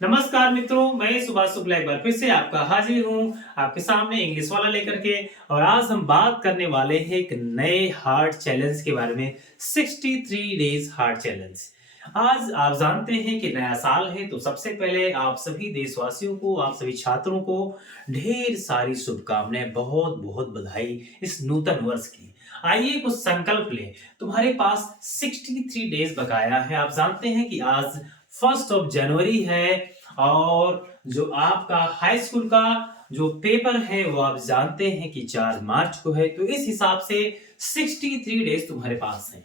नमस्कार मित्रों, मैं सुभाष शुक्ला एक बार फिर से आपका हाजिर हूँ आपके सामने इंग्लिश वाला लेकर के। और आज हम बात करने वाले हैं एक नए हार्ड चैलेंज के बारे में, 63 डेज हार्ड चैलेंज। आज आप जानते हैं कि नया साल है, तो सबसे पहले आप सभी देशवासियों को, आप सभी छात्रों को ढेर सारी शुभकामनाएं, बहुत बहुत बधाई इस नूतन वर्ष की। आइए कुछ संकल्प लें। तुम्हारे पास 63 डेज बकाया है। आप जानते हैं कि आज 1 जनवरी है और जो आपका हाई स्कूल का जो पेपर है वो आप जानते हैं कि 4 मार्च को है। तो इस हिसाब से 63 डेज तुम्हारे पास है।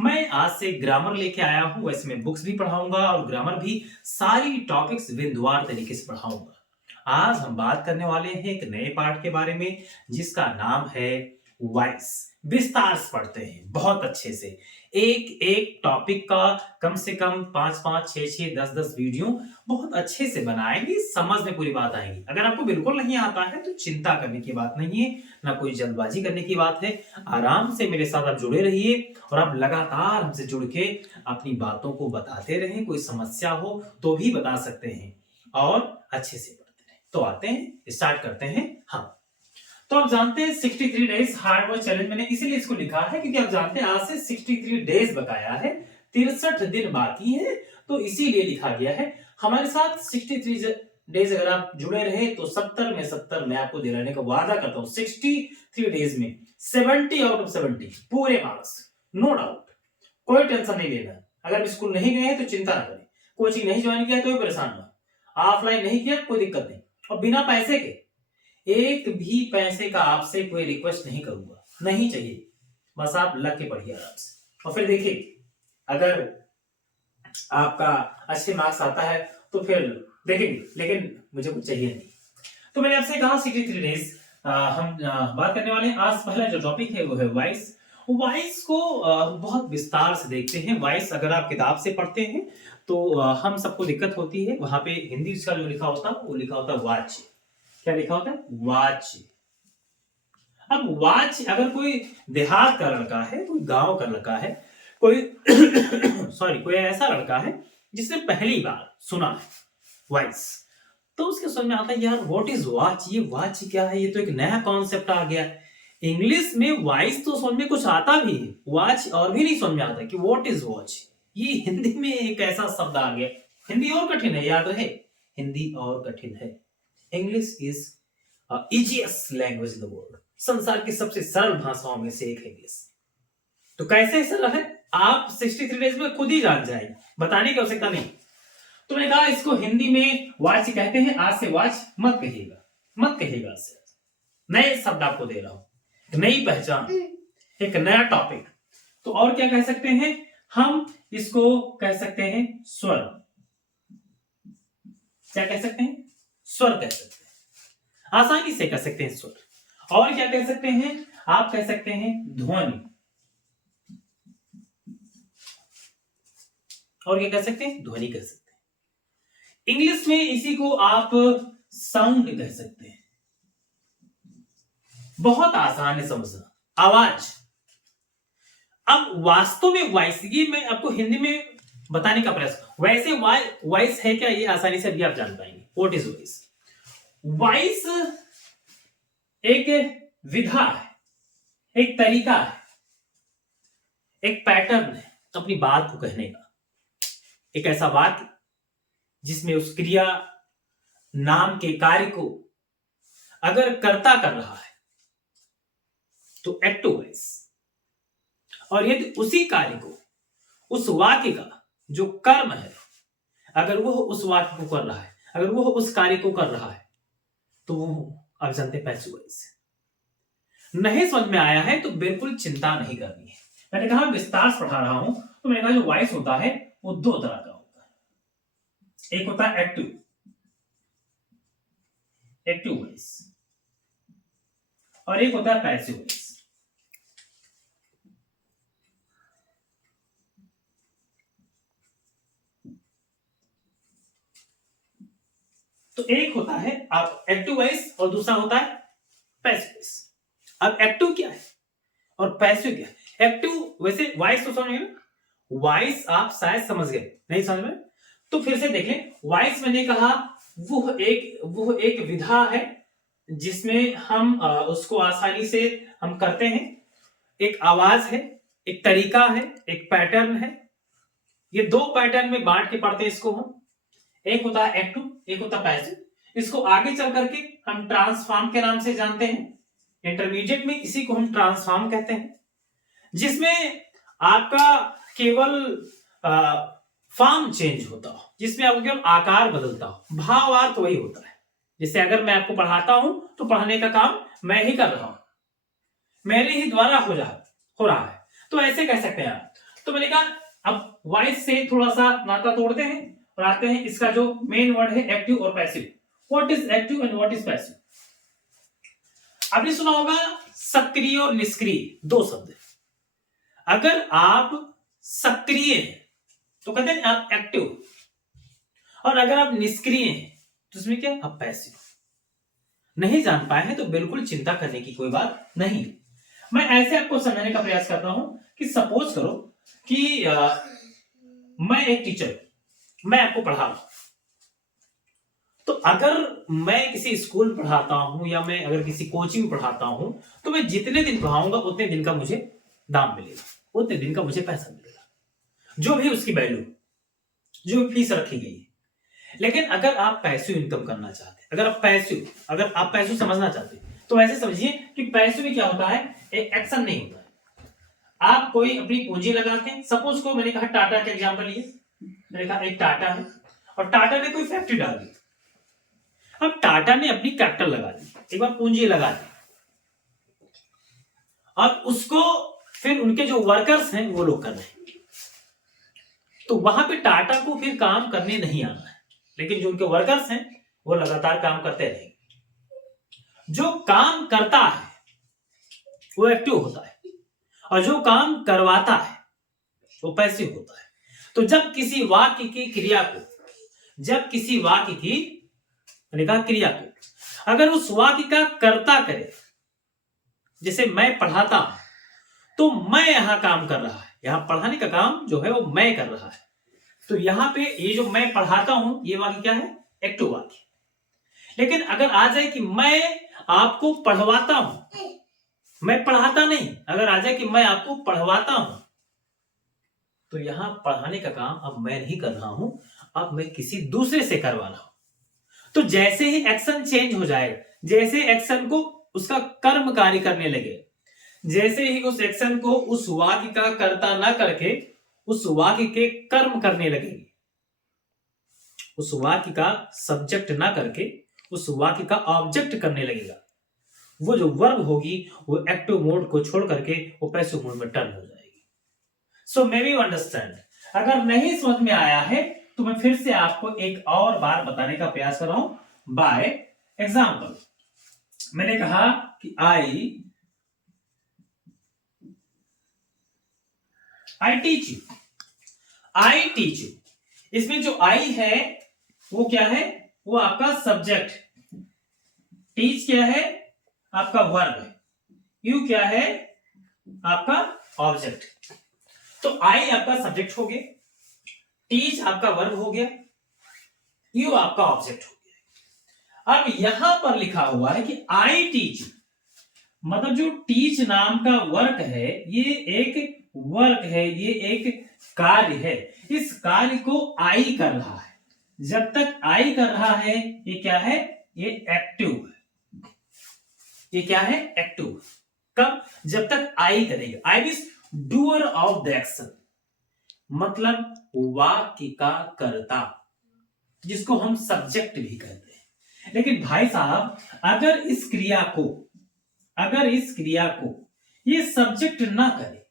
मैं आज से ग्रामर लेके आया हूं, वैसे मैं बुक्स भी पढ़ाऊंगा और ग्रामर भी सारी टॉपिक्स बिंदुवार तरीके से पढ़ाऊंगा। आज हम बात करने वाले हैं एक नए पार्ट के बारे में जिसका नाम है वॉइस। विस्तार से पढ़ते हैं बहुत अच्छे से। एक एक टॉपिक का कम से कम 5-5, 6-6, 10-10 वीडियो बहुत अच्छे से बनाएंगे, समझ में पूरी बात आएगी। अगर आपको बिल्कुल नहीं आता है तो चिंता करने की बात नहीं है, ना कोई जल्दबाजी करने की बात है। आराम से मेरे साथ आप जुड़े रहिए और आप लगातार हमसे जुड़ के अपनी बातों को बताते रहें। कोई समस्या हो तो भी बता सकते हैं और अच्छे से पढ़ते रहें। तो आते हैं, स्टार्ट करते हैं। हाँ, तो आप जानते हैं 63 डेज हार्ड वर्क चैलेंज मैंने इसीलिए इसको लिखा है क्योंकि आप जानते हैं आज से 63 डेज बकाया है, 63 दिन बाकी है, तो इसीलिए लिखा गया है। हमारे साथ 63 डेज अगर आप जुड़े रहे तो 70 में 70 मैं आपको दिलाने का वादा करता हूं। 63 डेज में 70 आउट ऑफ 70 पूरे मार्क्स, नो डाउट। कोई टेंशन नहीं लेना। अगर स्कूल नहीं गए तो चिंता ना करें, कोचिंग नहीं ज्वाइन किया तो परेशान ना, ऑफलाइन नहीं किया कोई दिक्कत नहीं। और बिना पैसे के, एक भी पैसे का आपसे कोई रिक्वेस्ट नहीं करूंगा, नहीं चाहिए। बस आप लग के पढ़िए आराम से और फिर देखिए अगर आपका अच्छे मार्क्स आता है तो फिर देखेंगे, लेकिन मुझे कुछ चाहिए नहीं। तो मैंने आपसे कहा 63 डेज हम बात करने वाले हैं। आज पहला जो टॉपिक है वो है वॉइस। वॉइस को बहुत विस्तार से देखते हैं। वॉइस अगर आप किताब से पढ़ते हैं तो हम सबको दिक्कत होती है। वहां पे हिंदी इसका जो लिखा होता है वो लिखा होता है वाच। क्या लिखा होता है? वाच। अब वाच अगर कोई देहात का लड़का है, कोई गांव का लड़का है, कोई सॉरी कोई ऐसा लड़का है जिसने पहली बार सुना है वॉइस, तो उसके समझ में आता है यार व्हाट इज वॉच, ये वॉच क्या है, ये तो एक नया कॉन्सेप्ट आ गया है। इंग्लिश में वॉइस तो समझ में कुछ आता भी है, वॉच और भी नहीं समझ में आता कि व्हाट इज वॉच। ये हिंदी में एक ऐसा शब्द आ गया। हिंदी और कठिन है, याद रहे, हिंदी और कठिन है। English is easiest language in the world. संसार की सबसे सरल भाषाओं में से एक है इंग्लिश। तो कैसे सरल है आप 63 डेज में खुद ही जान जाएंगे, बताने की आवश्यकता नहीं। तो मैंने कहा इसको हिंदी में वॉच कहते हैं। आज से वॉच मत कहिएगा, मत कहिएगा। आज से नए शब्द आपको दे रहा हूं, एक नई पहचान, एक नया टॉपिक। तो और क्या कह सकते हैं हम इसको? कह सकते हैं स्वर। क्या कह सकते हैं? स्वर कह सकते हैं, आसानी से कह सकते हैं स्वर। और क्या कह सकते हैं? आप कह सकते हैं ध्वनि। और क्या कह सकते हैं? ध्वनि कह सकते हैं। इंग्लिश में इसी को आप साउंड कह सकते हैं। बहुत आसान है समझना, आवाज। अब वास्तव में वॉइस, ये मैं आपको हिंदी में बताने का प्रयास, वैसे वॉइस है क्या, ये आसानी से भी आप जान पाएंगे। What is voice? वॉइस एक विधा है, एक तरीका है, एक पैटर्न है अपनी बात को कहने का। एक ऐसा वाक्य जिसमें उस क्रिया नाम के कार्य को अगर कर्ता कर रहा है तो एक्टिव वॉइस, और यदि उसी कार्य को, उस वाक्य का जो कर्म है, अगर वह उस वाक्य को कर रहा है, अगर वह उस कार्य को कर रहा है, तो वो आप जानते हैं पैसिव वॉइस। नहीं समझ में आया है तो बिल्कुल चिंता नहीं करनी है। मैंने कहा विस्तार से पढ़ा रहा हूं, तो मैंने कहा जो वॉइस होता है वो दो तरह का होता है। एक होता है एक्टिव, एक्टिव वॉइस, और एक होता है पैसिव वॉइस। तो एक होता है आप एक्टिव वॉइस और दूसरा होता है पैसिव वॉइस। अब एक्टिव क्या है और पैसिव क्या है? एक्टिव वैसे वॉइस तो समझ में, वॉइस आप शायद समझ गए, नहीं समझ में? तो फिर से देखें, वॉइस मैंने कहा वो एक विधा है जिसमें हम उसको आसानी से हम करते हैं। एक आवाज है, एक तरीका है, एक पैटर्न है। ये दो पैटर्न में बांट के पढ़ते हैं इसको हम। एक होता है एक्टिव, एक होता है पैसिव। इसको आगे चल करके हम ट्रांसफॉर्म के नाम से जानते हैं। इंटरमीडिएट में इसी को हम ट्रांसफॉर्म कहते हैं, जिसमें आपका केवल फॉर्म चेंज होता हो, जिसमें आपको केवल आकार बदलता हो, भावार्थ वही होता है। जैसे अगर मैं आपको पढ़ाता हूं तो पढ़ाने का काम मैं ही कर रहा हूं, मेरे ही द्वारा हो रहा है, तो ऐसे कह सकते हैं आप। तो मैंने कहा अब वॉइस से थोड़ा सा नाता तोड़ते हैं और आते हैं इसका जो मेन वर्ड है एक्टिव और passive. What is active and what is passive? आपने सुना होगा सक्रिय और निष्क्रिय, दो शब्द। अगर आप सक्रिय हैं तो कहते हैं आप एक्टिव, और अगर आप निष्क्रिय हैं तो उसमें क्या, आप पैसिव। नहीं जान पाए हैं तो बिल्कुल चिंता करने की कोई बात नहीं। मैं ऐसे आपको समझाने का प्रयास करता हूं कि सपोज करो कि मैं एक टीचर, मैं आपको पढ़ा रहा हूं। तो अगर मैं किसी स्कूल में पढ़ाता हूं या मैं अगर किसी कोचिंग में पढ़ाता हूं, तो मैं जितने दिन पढ़ाऊंगा उतने दिन का मुझे दाम मिलेगा, उतने दिन का मुझे पैसा मिलेगा, जो भी उसकी वैल्यू, जो फीस रखी गई है। लेकिन अगर आप पैसिव इनकम करना चाहते हैं, अगर आप पैसिव समझना चाहते हैं, तो ऐसे समझिए कि पैसिव में क्या होता है, एक एक्शन नहीं होता है। आप कोई अपनी पूंजी लगाते हैं। सपोज को मैंने कहा टाटा का एग्जांपल लिए, मैंने कहा एक टाटा है और टाटा ने कोई फैक्ट्री डाल दी। अब टाटा ने अपनी कैपिटल लगा दी, एक बार पूंजी लगा दी, और उसको फिर उनके जो वर्कर्स हैं वो लोग कर रहे हैं। तो वहां पे टाटा को फिर काम करने नहीं आना है, लेकिन जो उनके वर्कर्स हैं वो लगातार काम करते रहेंगे। जो काम करता है वो एक्टिव होता है, और जो काम करवाता है वो पैसिव होता है। तो जब किसी वाक्य की क्रिया को, क्रिया को अगर उस वाक्य का कर्ता करे, जैसे मैं पढ़ाता हूं तो मैं यहां काम कर रहा है, यहां पढ़ाने का काम जो है वो मैं कर रहा है। तो यहां पे ये जो मैं पढ़ाता हूं ये वाक्य क्या है, एक्टिव वाक्य। लेकिन अगर आ जाए कि मैं आपको पढ़वाता हूं, मैं पढ़ाता नहीं, अगर आ जाए कि मैं आपको पढ़वाता हूं, तो यहां पढ़ाने का काम अब मैं नहीं कर रहा हूं, अब मैं किसी दूसरे से करवा रहा हूं। तो जैसे ही एक्शन चेंज हो जाएगा, जैसे एक्शन को उसका कर्म कार्य करने लगे, जैसे ही उस एक्शन को उस वाक्य का कर्ता ना करके उस वाक्य के कर्म करने लगेंगे, उस वाक्य का सब्जेक्ट ना करके उस वाक्य का ऑब्जेक्ट करने लगेगा, वो जो वर्ब होगी वो एक्टिव मोड को छोड़ करके वो पैसिव मोड में टर्न हो जाएगी। सो मे बी यू अंडरस्टैंड। अगर नहीं समझ में आया है तो मैं फिर से आपको एक और बार बताने का प्रयास कर रहा हूं बाय एग्जाम्पल। मैंने कहा कि I teach you, I teach you. इसमें जो आई है वो क्या है, वो आपका सब्जेक्ट, टीच क्या है आपका वर्ब है, यू क्या है आपका ऑब्जेक्ट। तो आई आपका सब्जेक्ट हो गया, टीच आपका वर्ब हो गया, यू आपका ऑब्जेक्ट हो गया। अब यहां पर लिखा हुआ है कि आई टीच, मतलब जो टीच नाम का वर्क है ये एक वर्क है, ये एक कार्य है। इस कार्य को आई कर रहा है। जब तक आई कर रहा है ये क्या है, ये एक्टिव है। ये क्या है, एक्टिव। कब, जब तक आई करेगा। आई means doer of the action, मतलब वाक्य का कर्ता, जिसको हम सब्जेक्ट भी कहते हैं। लेकिन भाई साहब अगर इस क्रिया को ये सब्जेक्ट ना करे,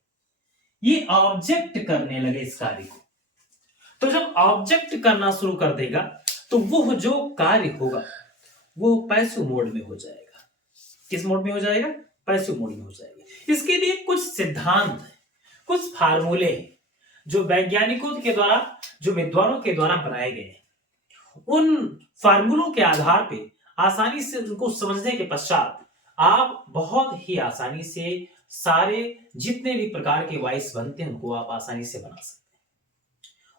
ये ऑब्जेक्ट करने लगे इस कार्य को, तो जब ऑब्जेक्ट करना शुरू कर देगा तो वो जो कार्य होगा वो पैसिव मोड में हो जाएगा। किस मोड में हो जाएगा, पैसिव मोड में हो जाएगा। इसके लिए कुछ सिद्धांत है, कुछ फार्मूले जो वैज्ञानिकों के द्वारा, जो विद्वानों के द्वारा बनाए गए हैं। उन फार्मूलों के आधार पे आसानी से उनको समझने के पश्चात आप बहुत ही आसानी से सारे जितने भी प्रकार के वॉइस बनते हैं उनको आप आसानी से बना सकते हैं।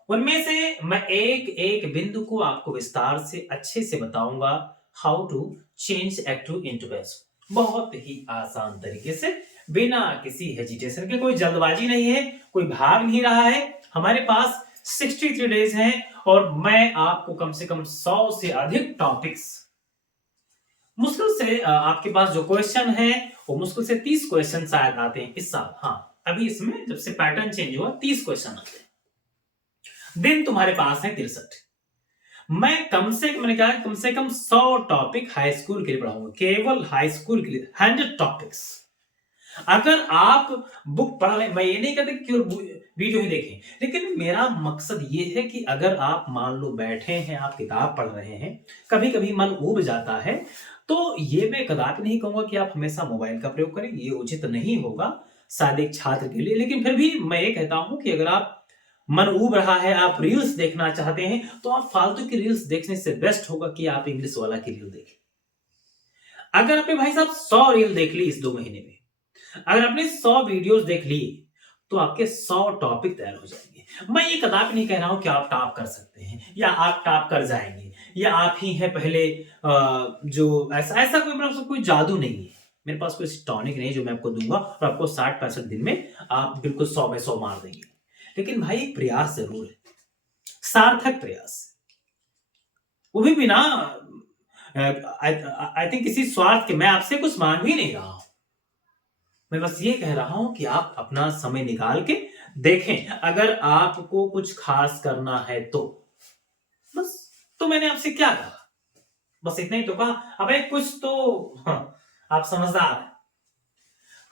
उनमें से मैं एक एक बिंदु को आपको विस्तार से अच्छे से बताऊंगा। How to change active into passive, बहुत ही आसान तरीके से, बिना किसी हेजिटेशन के। कोई जल्दबाजी नहीं है, कोई भाग नहीं रहा है। हमारे पास 63 डेज हैं और मैं आपको कम से कम 100 से अधिक टॉपिक्स, मुश्किल से आपके पास जो क्वेश्चन है वो मुश्किल से 30 क्वेश्चन शायद आते हैं इस साल। हाँ, अभी इसमें जब से पैटर्न चेंज हुआ 30 क्वेश्चन आते हैं। दिन तुम्हारे पास है 63। मैंने कहा कम से कम 100 टॉपिक हाई स्कूल के लिए पढ़ाऊंगा, केवल हाई स्कूल के लिए 100 टॉपिक्स। अगर आप बुक पढ़ रहे, मैं ये नहीं कहता कि वीडियो ही देखें, लेकिन मेरा मकसद ये है कि अगर आप मान लो बैठे हैं, आप किताब पढ़ रहे हैं, कभी कभी मन ऊब जाता है, तो ये मैं कदापि नहीं कहूंगा कि आप हमेशा मोबाइल का प्रयोग करें, ये उचित नहीं होगा शायद एक छात्र के लिए। लेकिन फिर भी मैं ये कहता हूं कि अगर आप मन ऊब रहा है, आप रील्स देखना चाहते हैं, तो आप फालतू की रील्स देखने से बेस्ट होगा कि आप इंग्लिश वाला की रील देखें। अगर आपने भाई साहब 100 रील देख ली इस 2 महीने में, अगर आपने 100 वीडियोस देख ली, तो आपके 100 टॉपिक तैयार हो जाएंगे। मैं ये कदापि नहीं कह रहा हूं कि आप टॉप कर सकते हैं या आप टॉप कर जाएंगे या आप ही हैं पहले, जो ऐसा ऐसा कोई जादू नहीं है। मेरे पास कोई टॉनिक नहीं जो मैं आपको दूंगा और आपको 60-65 दिन में आप बिल्कुल 100 में 100 मार देंगे। लेकिन भाई प्रयास जरूर है, सार्थक प्रयास, वो भी बिना आई थिंक किसी स्वार्थ के। मैं आपसे कुछ मांग भी नहीं रहा हूं, मैं बस ये कह रहा हूं कि आप अपना समय निकाल के देखें। अगर आपको कुछ खास करना है तो बस, तो मैंने आपसे क्या कहा, बस इतना ही तो कहा। अबे कुछ तो हाँ, आप समझदार हैं।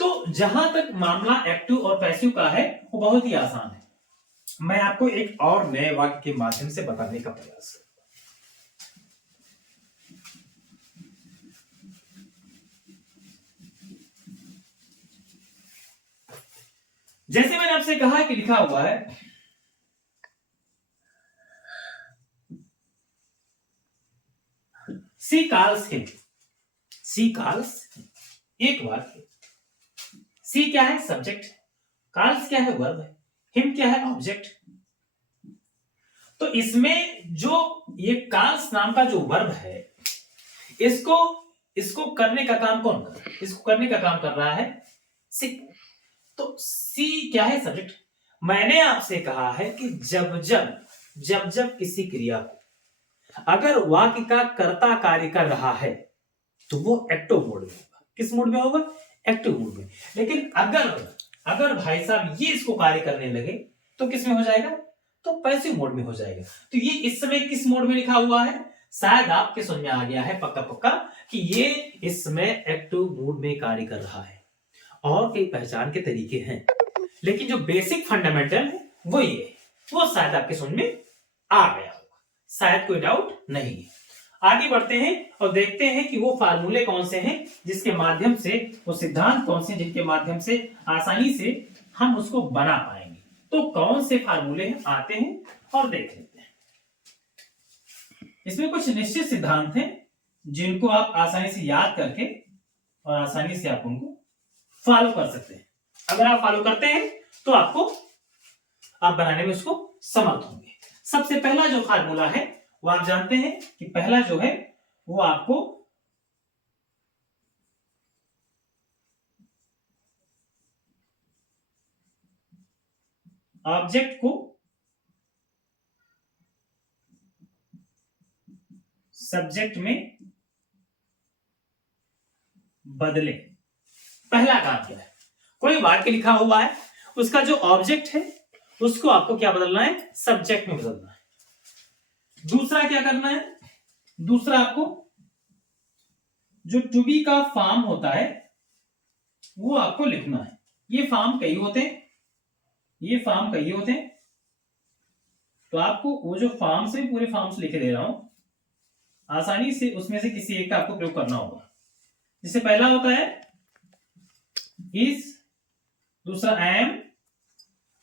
तो जहां तक मामला एक्टिव और पैसिव का है, वो बहुत ही आसान है। मैं आपको एक और नए वाक्य के माध्यम से बताने का प्रयास करूंगा। जैसे मैंने आपसे कहा कि लिखा हुआ है, सी कॉल्स हिम, सी कॉल्स, एक वाक्य। सी क्या है? सब्जेक्ट। कॉल्स क्या है? वर्ब है। हिम क्या है? ऑब्जेक्ट। तो इसमें जो ये कॉल्स नाम का जो वर्ब है, इसको इसको करने का काम कौन कर रहा है? इसको करने का काम कर रहा है सी। तो सी क्या है? सब्जेक्ट। मैंने आपसे कहा है कि जब किसी क्रिया को अगर वाक्य का कर्ता कार्य कर रहा है तो वो एक्टिव मोड में होगा। किस मोड में होगा? एक्टिव मोड में। लेकिन अगर भाई साहब ये इसको कार्य करने लगे तो किस में हो जाएगा? तो पैसिव मोड में हो जाएगा। तो ये इस समय किस मोड में लिखा हुआ है? शायद आपके समझ में आ गया है पक्का पक्का कि ये इस समय एक्टिव मोड में कार्य कर रहा है। और कई पहचान के तरीके हैं, लेकिन जो बेसिक फंडामेंटल है वो ये है, वो शायद आपके समझ में आ गया होगा, शायद कोई डाउट नहीं है। आगे बढ़ते हैं और देखते हैं कि वो फार्मूले कौन से हैं जिसके माध्यम से, वो सिद्धांत कौन से जिनके माध्यम से आसानी से हम उसको बना पाएंगे। तो कौन से फार्मूले आते हैं और देख लेते हैं। इसमें कुछ निश्चित सिद्धांत हैं जिनको आप आसानी से याद करके और आसानी से आप उनको फॉलो कर सकते हैं। अगर आप फॉलो करते हैं तो आपको, आप बनाने में उसको समर्थ होंगे। सबसे पहला जो फार्मूला है वो आप जानते हैं कि पहला जो है वो आपको ऑब्जेक्ट को सब्जेक्ट में बदले। पहला काम क्या है? कोई वाक्य लिखा हुआ है, उसका जो ऑब्जेक्ट है उसको आपको क्या बदलना है? सब्जेक्ट में बदलना है। दूसरा क्या करना है? दूसरा आपको जो टू बी का फॉर्म होता है वो आपको लिखना है। ये फॉर्म कई होते हैं, ये फॉर्म कई होते हैं, तो आपको वो जो फॉर्म से पूरे फॉर्म्स लिखे दे रहा हूं, आसानी से उसमें से किसी एक का आपको प्रयोग करना होगा। जिससे पहला होता है इज, दूसरा एम,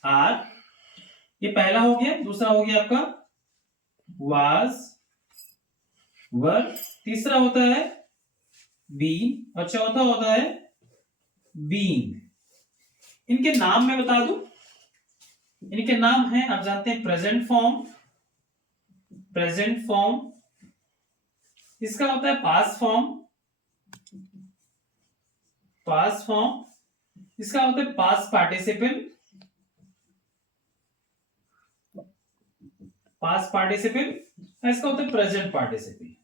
आर, ये पहला हो गया। दूसरा हो गया आपका वाज, वर। तीसरा होता है बीन और चौथा होता है बीइंग। इनके नाम मैं बता दूं, इनके नाम हैं, आप जानते हैं, प्रेजेंट फॉर्म, प्रेजेंट फॉर्म, इसका होता है पास्ट फॉर्म, पास्ट फॉर्म, इसका होता है पास्ट पार्टिसिपल, पास्ट पार्टिसिपल, इसका होता है प्रेजेंट पार्टिसिपल।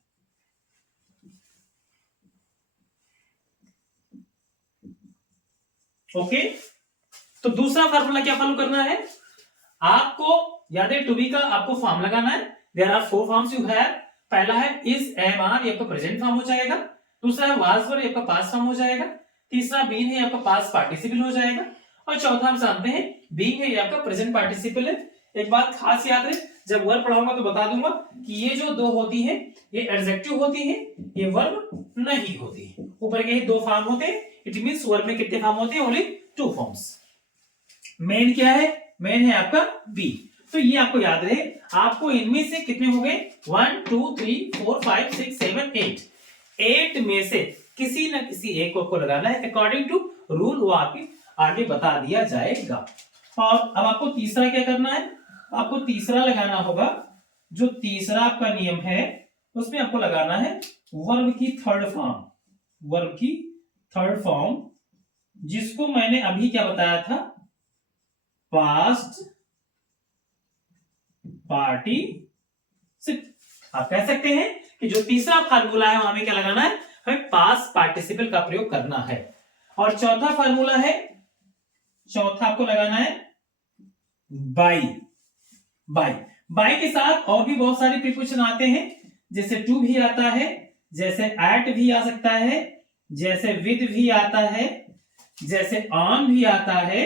ओके, तो दूसरा फार्मूला क्या फॉलो करना है आपको, याद है टू बी का आपको फॉर्म लगाना है। There are 4 forms you have. पहला है इज एम आर, ये आपका प्रेजेंट फॉर्म हो जाएगा। दूसरा है वाज वर, ये आपका पास्ट फॉर्म हो जाएगा। तीसरा बीन है, आपका पास्ट पार्टिसिपल हो जाएगा। और चौथा हम जानते हैं बीइंग है, ये आपका प्रेजेंट पार्टिसिपल है। एक बात खास याद है, जब वर्ब पढ़ाऊंगा तो बता दूंगा कि ये जो दो होती है ये एडजेक्टिव होती है, ये वर्ब नहीं होती है। ऊपर के दो फॉर्म होते हैं, इट मींस वर्ब में कितने फॉर्म होते हैं, ओनली 2 फॉर्म्स। मेन क्या है, मेन है आपका बी। तो ये आपको याद रहे, आपको इनमें से कितने हो गए 1 2 3 4 5 6 7 8, 8 में से किसी न किसी एक को आपको लगाना है अकॉर्डिंग टू रूल, वो आपके आगे बता दिया जाएगा। और अब आपको तीसरा क्या करना है, आपको तीसरा लगाना होगा। जो तीसरा आपका नियम है उसमें आपको लगाना है वर्ब की थर्ड फॉर्म, वर्ब की थर्ड फॉर्म, जिसको मैंने अभी क्या बताया था, पास्ट पार्टिसिपल। आप कह सकते हैं कि जो तीसरा फार्मूला है वहां में क्या लगाना है, हमें पास्ट पार्टिसिपल का प्रयोग करना है। और चौथा फार्मूला है, चौथा आपको लगाना है बाई। बाई, बाई के साथ और भी बहुत सारे प्रीपोजिशन आते हैं, जैसे टू भी आता है, जैसे एट भी आ सकता है, जैसे विद भी आता है, जैसे ऑन भी आता है,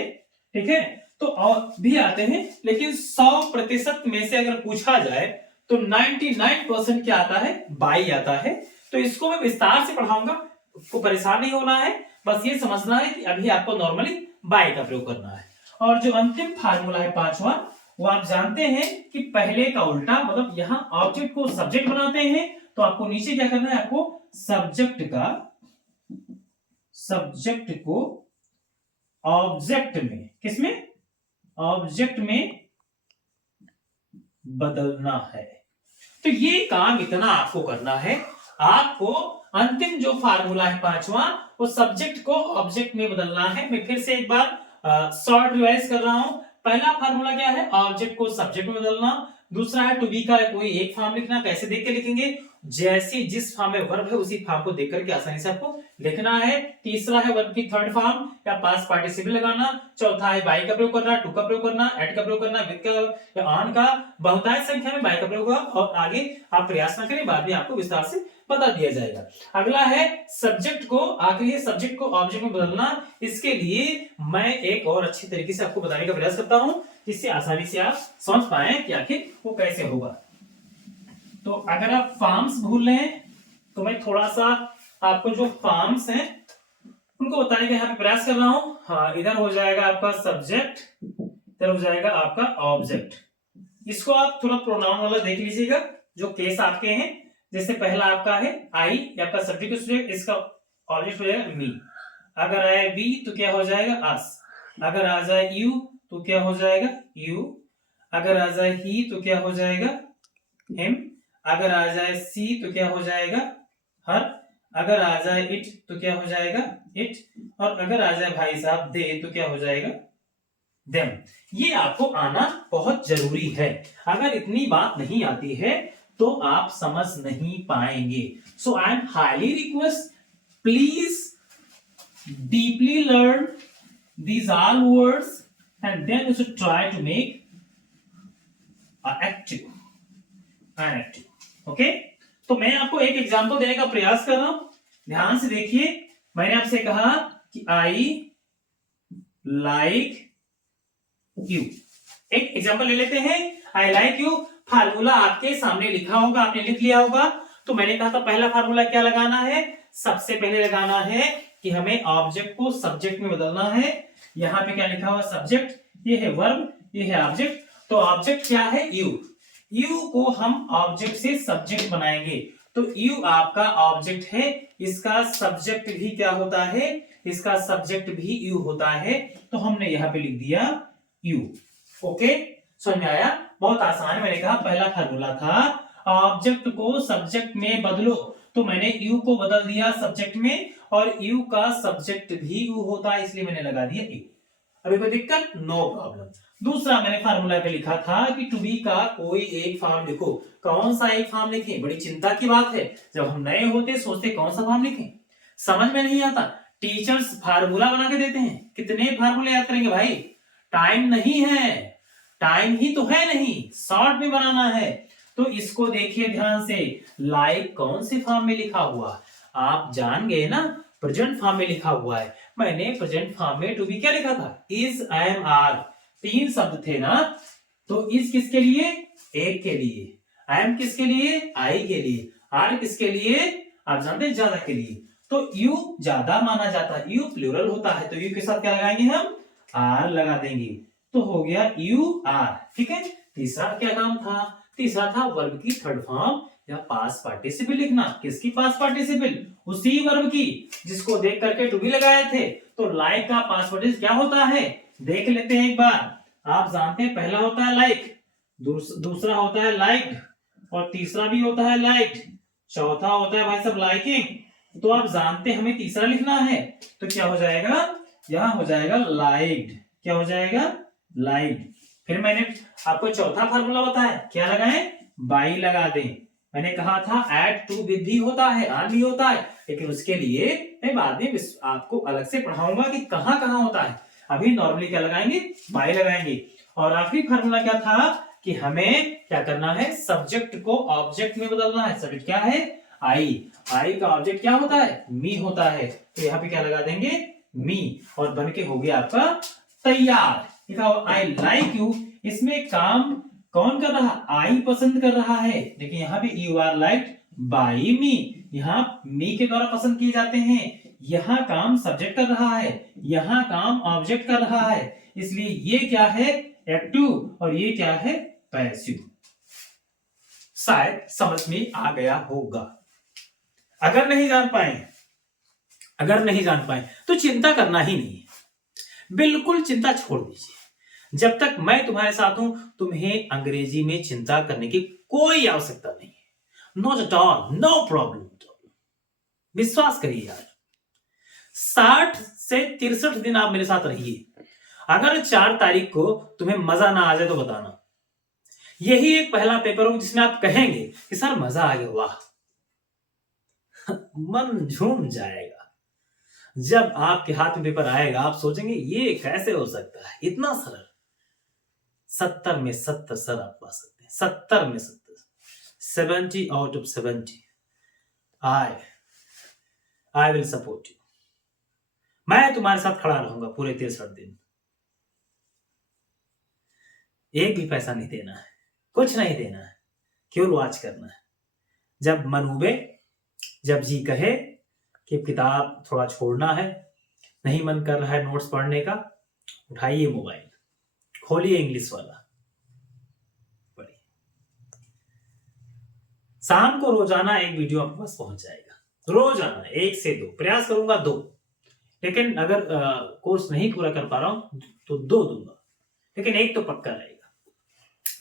ठीक है, तो और भी आते हैं। लेकिन 100% में से अगर पूछा जाए तो 99% क्या आता है, बाई आता है। तो इसको मैं विस्तार से पढ़ाऊंगा, आपको परेशान नहीं होना है, बस ये समझना है कि अभी आपको नॉर्मली बाई का प्रयोग करना है। और जो अंतिम फार्मूला है पांचवा, वो आप जानते हैं कि पहले का उल्टा, मतलब यहां ऑब्जेक्ट को सब्जेक्ट बनाते हैं तो आपको नीचे क्या करना है, आपको सब्जेक्ट को ऑब्जेक्ट में, किसमें, ऑब्जेक्ट में बदलना है। तो ये काम इतना आपको करना है। आपको अंतिम जो फार्मूला है पांचवा, वो सब्जेक्ट को ऑब्जेक्ट में बदलना है। मैं फिर से एक बार शॉर्ट रिवाइज कर रहा हूं। पहला फार्मूला क्या है, ऑब्जेक्ट को सब्जेक्ट में बदलना। दूसरा है टू बी का कोई एक फॉर्म लिखना, कैसे देख के लिखेंगे, जैसे जिस फॉर्म में वर्ब है उसी फॉर्म को देख करके आसानी से आपको लिखना है। तीसरा है वर्ब की थर्ड फॉर्म या पास्ट पार्टिसिपल लगाना। चौथा है बाई का प्रयोग करना, टू का प्रयोग करना, एट का प्रयोग करना, विद का या ऑन का, बहुतायत संख्या में बाई का प्रयोग होगा। और आगे आप प्रयास ना करें, बाद में आपको विस्तार से बता दिया जाएगा। अगला है सब्जेक्ट को, आखिरी सब्जेक्ट को ऑब्जेक्ट में बदलना। इसके लिए मैं एक और अच्छी तरीके से आपको बताने का प्रयास करता हूं, जिससे आसानी से आप समझ पाए कि आखिर वो कैसे होगा। तो अगर आप फॉर्म्स भूल रहे हैं तो मैं थोड़ा सा आपको जो फॉर्म्स हैं उनको बताने का यहाँ पे प्रयास कर रहा हूं। हाँ, इधर हो जाएगा आपका सब्जेक्ट, इधर हो जाएगा आपका ऑब्जेक्ट। इसको आप थोड़ा प्रोनाउन वाला देख लीजिएगा, जो केस आपके हैं। जैसे पहला आपका है आई, आपका सब्जेक्ट, इसका ऑब्जेक्ट हो जाएगा मी। अगर आए बी तो क्या हो जाएगा अस। अगर आ जाए यू तो क्या हो जाएगा यू। अगर आ जाए ही तो क्या हो जाएगा हिम। अगर आ जाए सी तो क्या हो जाएगा हर। अगर आ जाए इट तो क्या हो जाएगा इट। और अगर आ जाए भाई साहब दे तो क्या हो जाएगा देम। ये आपको आना बहुत जरूरी है। अगर इतनी बात नहीं आती है तो आप समझ नहीं पाएंगे। So I am highly request, please deeply learn these all words and then you should try to make an active okay। तो मैं आपको एक एग्जांपल देने का प्रयास कर रहा हूं, ध्यान से देखिए। मैंने आपसे कहा कि आई लाइक यू। एक एग्जांपल ले लेते हैं, आई लाइक यू। फार्मूला आपके सामने लिखा होगा, आपने लिख लिया होगा। तो मैंने कहा था पहला फार्मूला क्या लगाना है, सबसे पहले लगाना है कि हमें ऑब्जेक्ट को सब्जेक्ट में बदलना है। यहां पे क्या लिखा हुआ, सब्जेक्ट, ये है वर्ब, ये है ऑब्जेक्ट। तो ऑब्जेक्ट क्या है यू, यू को हम ऑब्जेक्ट से सब्जेक्ट बनाएंगे। तो यू आपका ऑब्जेक्ट है, इसका सब्जेक्ट भी क्या होता है, इसका सब्जेक्ट भी यू होता है। तो हमने यहां पे लिख दिया यू। ओके, समझ में आया? बहुत आसान है। मैंने कहा पहला फार्मूला था ऑब्जेक्ट को सब्जेक्ट में बदलो, तो मैंने यू को बदल दिया सब्जेक्ट में, और यू का सब्जेक्ट भी यू होता है, इसलिए मैंने लगा दिया यू। अभी कोई दिक्कत? No problem. दूसरा मैंने फार्मूला पे लिखा था कि टू बी का कोई एक फॉर्म लिखो। कौन सा एक फॉर्म लिखें? बड़ी चिंता की बात है, जब हम नए होते सोचते कौन सा फॉर्म लिखें, समझ में नहीं आता। टीचर्स फार्मूला बना के देते हैं, कितने फार्मूले याद करेंगे भाई? टाइम नहीं है, टाइम ही तो है नहीं, शॉर्ट में बनाना है। तो इसको देखिए ध्यान से, लाइक कौन से फॉर्म में लिखा हुआ, आप जान गए ना, प्रेजेंट फॉर्म में लिखा हुआ है। मैंने प्रेजेंट फॉर्म में टू बी क्या लिखा था? इज, एम, आर, तीन शब्द थे ना, तो इज किसके लिए? एक के लिए। एम किसके लिए? आई के लिए। आर किसके लिए? आप जानते हैं ज्यादा के लिए। तो यू ज्यादा माना जाता है, यू प्लूरल होता है, तो यू के साथ क्या लगाएंगे हम? आर लगा देंगे, तो हो गया यू आर। ठीक है, तीसरा क्या काम था? तीसरा था वर्ब की थर्ड फॉर्म या पास्ट पार्टिसिपल लिखना। किसकी पास्ट पार्टिसिपल? उसी वर्ब की जिसको देख करके टू बी लगाए थे। तो लाइक का पास्ट पार्टिसिपल क्या होता है, देख लेते हैं एक बार। आप जानते हैं पहला होता है लाइक, दूसरा होता है लाइक्ड, और तीसरा भी होता है लाइक्ड, चौथा होता है भाई सब लाइकिंग। तो आप जानते हैं हमें तीसरा लिखना है, तो क्या हो जाएगा? यहां हो जाएगा लाइक्ड। क्या हो जाएगा? लाइक्ड। फिर मैंने आपको चौथा फार्मूला बताया, क्या लगाएं? बाई लगा दें। मैंने कहा था एड टू विद भी होता है, आन भी होता है, लेकिन उसके लिए मैं बाद में आपको अलग से पढ़ाऊंगा कि कहां कहां होता है। अभी नॉर्मली क्या लगाएंगे? बाई लगाएंगे। और आखिरी फार्मूला क्या था कि हमें क्या करना है? सब्जेक्ट को ऑब्जेक्ट में बदलना है। सब्जेक्ट क्या है? आई। आई का ऑब्जेक्ट क्या होता है? मी होता है, तो यहाँ पे क्या लगा देंगे? मी। और बन के हो गया आपका तैयार। लिखा हो आई लाइक यू, इसमें काम कौन कर रहा? आई पसंद कर रहा है। देखिए यहाँ पे यू आर लाइक्ड बाई मी, यहाँ मी के द्वारा पसंद किए जाते हैं। यहाँ काम सब्जेक्ट कर रहा है, यहाँ काम ऑब्जेक्ट कर रहा है, इसलिए ये क्या है? एक्टिव, और ये क्या है? पैसिव। शायद समझ में आ गया होगा। अगर नहीं जान पाए तो चिंता करना ही नहीं है, बिल्कुल चिंता छोड़ दीजिए। जब तक मैं तुम्हारे साथ हूं, तुम्हें अंग्रेजी में चिंता करने की कोई आवश्यकता नहीं है। Not at all, no problem. विश्वास करिए यार, 60 से 63 दिन आप मेरे साथ रहिए। अगर 4 तारीख को तुम्हें मजा ना आ जाए तो बताना। यही एक पहला पेपर हो जिसमें आप कहेंगे कि सर मजा आ गया, वाह। मन झूम जाएगा जब आपके हाथ में पेपर आएगा। आप सोचेंगे ये कैसे हो सकता है, इतना सरल। 70 में 70 सर आप पा सकते हैं, 70 में 70, 70 out of 70। I will support you. मैं तुम्हारे साथ खड़ा रहूंगा पूरे 63 दिन। एक भी पैसा नहीं देना है, कुछ नहीं देना है, केवल वॉच करना है। जब मन उबे, जब जी कहे कि किताब थोड़ा छोड़ना है, नहीं मन कर रहा है नोट्स पढ़ने का, उठाइए मोबाइल, खोलिए इंग्लिश वाला, पढ़िए। शाम को रोजाना एक वीडियो आपके पास पहुंच जाएगा। रोजाना 1 से 2, प्रयास करूंगा 2, लेकिन अगर कोर्स नहीं पूरा कर पा रहा हूं तो 2 दूंगा, लेकिन 1 तो पक्का रहेगा।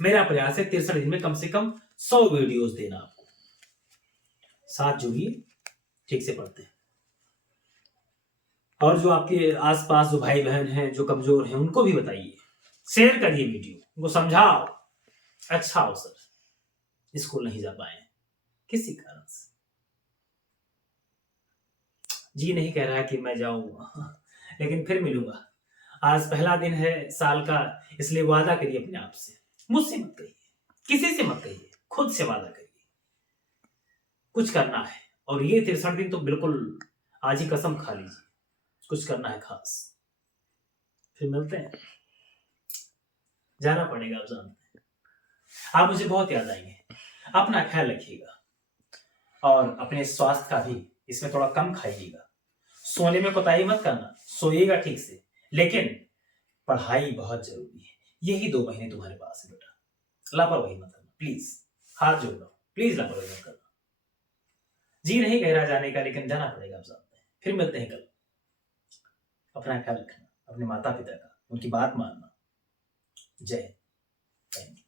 मेरा प्रयास है 63 दिन में कम से कम 100 वीडियोस देना आपको। साथ जुड़िए, ठीक से पढ़ते हैं। और जो आपके आसपास जो भाई बहन हैं जो कमजोर हैं, उनको भी बताइए, शेयर करिए वीडियो, उनको समझाओ। अच्छा हो सर, स्कूल नहीं जा पाए किसी कारण से, जी नहीं कह रहा है कि मैं जाऊंगा, लेकिन फिर मिलूंगा। आज पहला दिन है साल का, इसलिए वादा करिए अपने आप से। मुझसे मत कहिए, किसी से मत कहिए, खुद से वादा करिए कुछ करना है। और ये 63 दिन तो बिल्कुल आज ही कसम खा लीजिए, कुछ करना है खास। फिर मिलते हैं, जाना पड़ेगा, आप जानते हैं। आप मुझे बहुत याद आएंगे। अपना ख्याल रखिएगा, और अपने स्वास्थ्य का भी इसमें थोड़ा कम खाइएगा। सोने में कोताही मत करना, सोइएगा ठीक से, लेकिन पढ़ाई बहुत जरूरी है। यही 2 महीने तुम्हारे पास है बेटा, लापरवाही मत करना प्लीज, हाथ जोड़ रहा हूं, प्लीज लापरवाही मत करना। जी नहीं कह रहा जाने का, लेकिन जाना पड़ेगा, आप जानते हैं। फिर मिलते हैं कल। अपना ख्याल रखना, अपने माता पिता का, उनकी बात मानना। जय हिंद। Thank you.